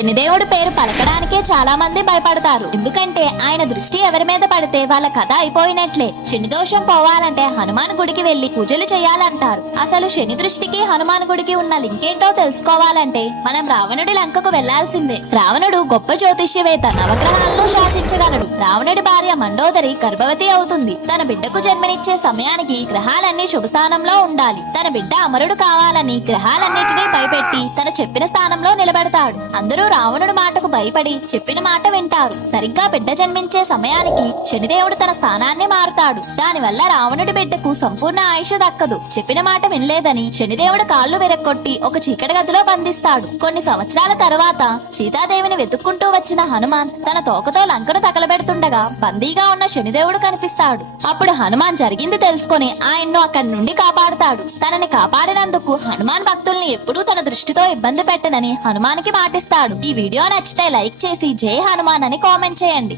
శనిదేవుడి పేరు పలకడానికే చాలా మంది భయపడతారు. ఎందుకంటే ఆయన దృష్టి ఎవరి మీద పడితే వాళ్ళ కథ అయిపోయినట్లే. శని దోషం పోవాలంటే హనుమాన్ గుడికి వెళ్ళి పూజలు చేయాలంటారు. అసలు శని దృష్టికి హనుమాన్ గుడికి ఉన్న లింక్ ఏంటో తెలుసుకోవాలంటే మనం రావణుడి లంకకు వెళ్ళాల్సిందే. రావణుడు గొప్ప జ్యోతిష్యవేత్త నవగ్రహాలను శాసించగలడు. రావణుడి భార్య మండోదరి గర్భవతి అవుతుంది. తన బిడ్డకు జన్మనిచ్చే సమయానికి గ్రహాలన్నీ శుభస్థానంలో ఉండాలి. తన బిడ్డ అమరుడు కావాలని గ్రహాలన్నిటినీ భయపెట్టి తన చెప్పిన స్థానంలో నిలబెడతాడు. అందరూ రావణుడి మాటకు భయపడి చెప్పిన మాట వింటారు. సరిగ్గా బిడ్డ జన్మించే సమయానికి శనిదేవుడు తన స్థానాన్ని మారుతాడు. దానివల్ల రావణుడి బిడ్డకు సంపూర్ణ ఆయుష్ దక్కదు. చెప్పిన మాట వినలేదని శనిదేవుడు కాళ్ళు విరక్కొట్టి ఒక చీకటి గదిలో బంధిస్తాడు. కొన్ని సంవత్సరాల తర్వాత సీతాదేవిని వెతుక్కుంటూ వచ్చిన హనుమాన్ తన తోకతో లంకను తగలబెడుతుండగా బందీగా ఉన్న శనిదేవుడు కనిపిస్తాడు. అప్పుడు హనుమాన్ జరిగింది తెలుసుకొని ఆయన్ను అక్కడి నుండి కాపాడుతాడు. తనని కాపాడినందుకు హనుమాన్ భక్తుల్ని ఎప్పుడూ తన దృష్టితో ఇబ్బంది పెట్టనని హనుమానికి మాటిస్తాడు. ఈ వీడియో నచ్చితే లైక్ చేసి జై హనుమాన్ అని కామెంట్ చేయండి.